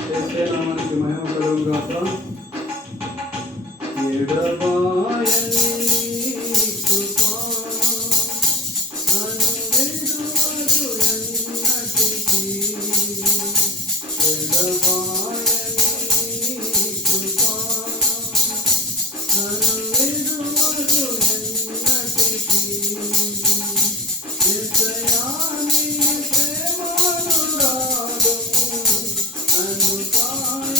చేస్తే నామానికి మహిమ కలుగు కాక ఎడబాయని Yes, I am. Oh.